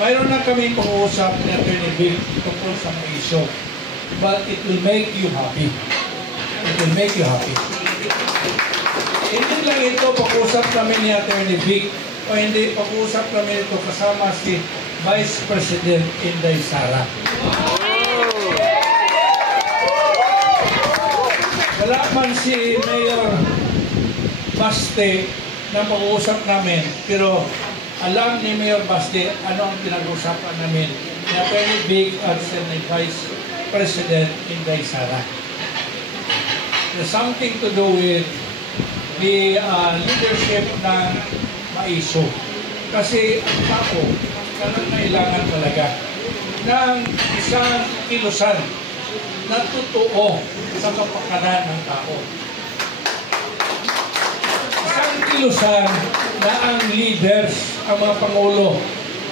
Mayroon na kami pag-uusap ni Attorney Vic tungkol sa mga issue. But it will make you happy. It will make you happy. Hindi lang ito pag-uusap namin ni Attorney Vic o hindi pag-uusap namin ito kasama si Vice President Inday Sara. Wala man si Mayor Baste na pag-uusap namin, pero alam ni Mayor Baste ano ang pinag-usapan namin ni Attorney Vic at ni Vice President Inday Sara. There's something to do with the leadership ng MAISO. Kasi ang tao, kailangan talaga ng isang kilusan na totoo sa kapakanan ng tao. Isang kilusan na ang leaders, ang mga pangulo,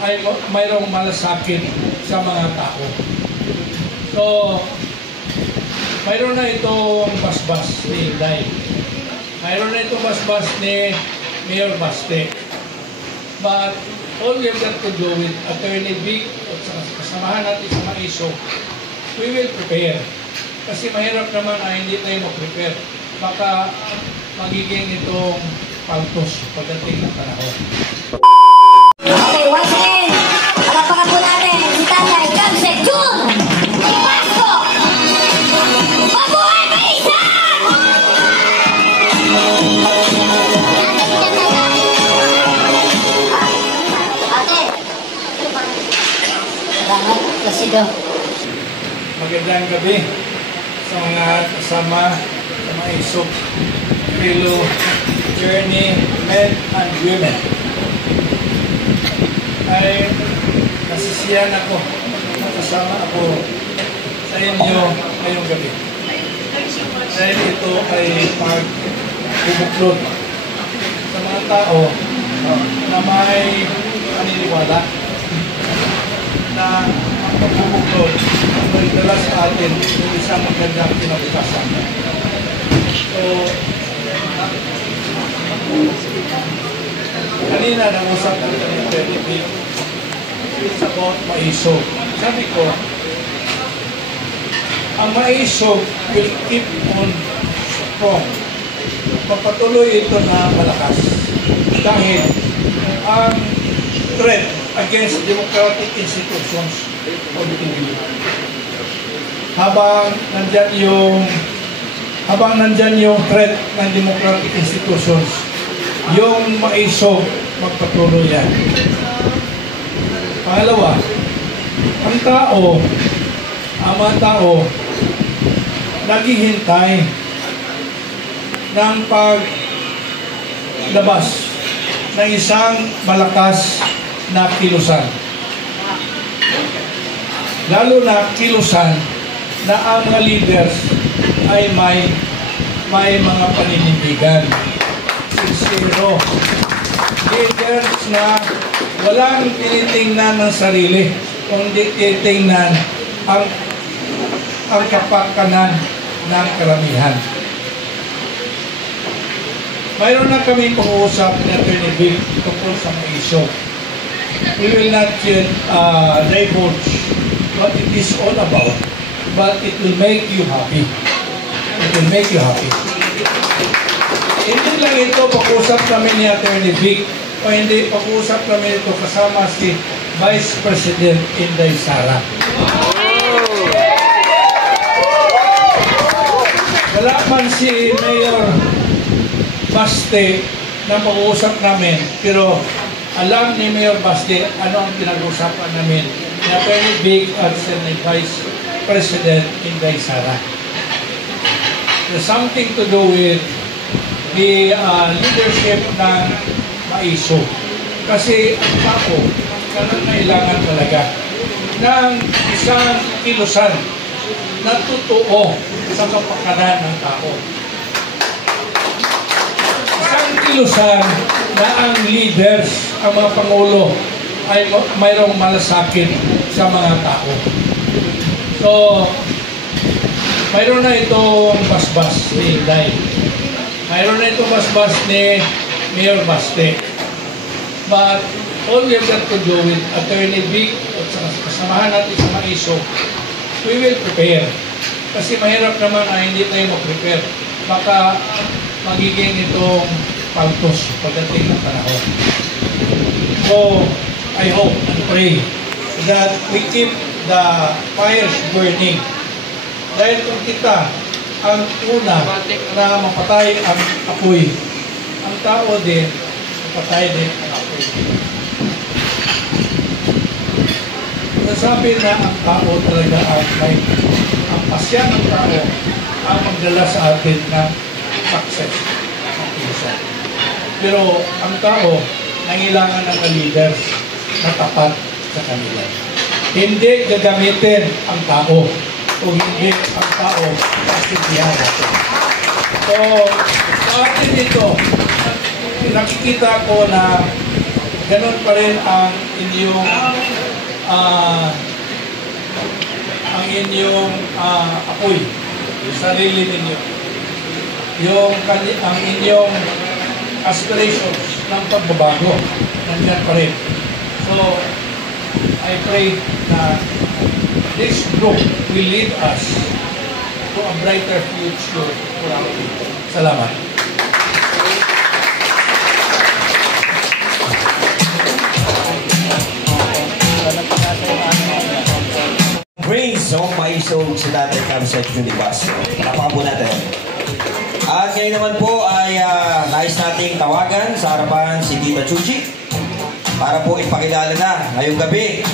ay mayroong malasakit sa mga tao. So, mayroon na itong basbas ni Inday. Mayroon na itong basbas ni Mayor Baste. But all we have got to do with Attorney Vic at kasamahan natin sa MAISO, we will prepare. Kasi mahirap naman na hindi tayo mag-prepare. Baka magiging itong paltos pagdating ng panahon. Okay, once again, palapakan po natin si Tanya Ikamsek Jun! Pasko! Mabuhay Maisa! Ate! Salamat, Presido. Magandang gabi sa mga kasama sa MAISO, fellow journey men and women. Ay nasisiyan ako nakasama ako sa inyo ngayong gabi. Dahil ito ay pagbubuklod sa mga tao na may paniniwala na ang pagbubuklod ay dala sa atin ng isang magandang kinabukasan. So, kanina nang-usap ko ng Attorney it's about MAISO. Sabi ko, ang MAISO will keep on strong. Papatuloy ito na malakas. Dahil ang threat against democratic institutions o DPP. Habang nandyan yung threat ng democratic institutions, yung MAISO magpatuloy yan. Pangalawa, ang mga tao naghihintay ng paglabas ng isang malakas na kilusan. Lalo na kilusan na ang mga leaders ay may mga paninindigan. Sincero. Leaders na walang tinitingnan ng sarili, kundi tinitingnan ang kapakanan ng karamihan. Mayroon na kami pag-uusap ni Attorney Vic tungkol sa mga issue. We will not yet divulge what it is all about, but it will make you happy. It will make you happy. Hindi lang ito pag-uusap namin ni Attorney Vic o hindi pag-uusap namin ito kasama si Vice President Inday Sara. Wala man si Mayor Baste na pag-uusap namin, pero alam ni Mayor Baste ano ang pinag-usapan namin ni Attorney Vic at ni Vice President Inday Sara. There's something to do with the leadership ng MAISO. Kasi ang tao, kailangan talaga ng isang kilusan na totoo sa kapakanan ng tao. Isang kilusan na ang leaders, ang mga pangulo, ay mayroong malasakit sa mga tao. So, mayroon na itong basbas ni Inday. Mayroon na itong basbas ni Mayor Baste. But all we have got to do with Attorney Vic at kasamahan natin sa mga iso, we will prepare. Kasi mahirap naman na hindi tayo mag-prepare. Baka magiging itong paltos pagdating ng panahon. So, I hope and pray that we keep the fires burning. Dahil kung kita ang una na mapatay ang apoy, ang tao din, mapatay din ang apoy. Nasabi na ang tao talaga ang pasya ng tao ang magdala sa atin ng success. Pero ang tao nangailangan ng leaders na tapat sa kanila. Hindi gagamitin ang tao o hindi ang tao kasintihan natin. So, sa atin dito, nakikita ko na ganun pa rin ang inyong apoy, yung sarili ninyo. Ang inyong aspirations ng pagbabago, nandiyan pa rin. So, I pray na this group will lead us to a brighter future for our people. Salamat. Praise of my soul sa Dante Campsite Universe. Palapakan po natin. At ngayon naman po ay nais nating tawagan sa harapan si Tita Chuchi para po ipakilala na ngayong gabi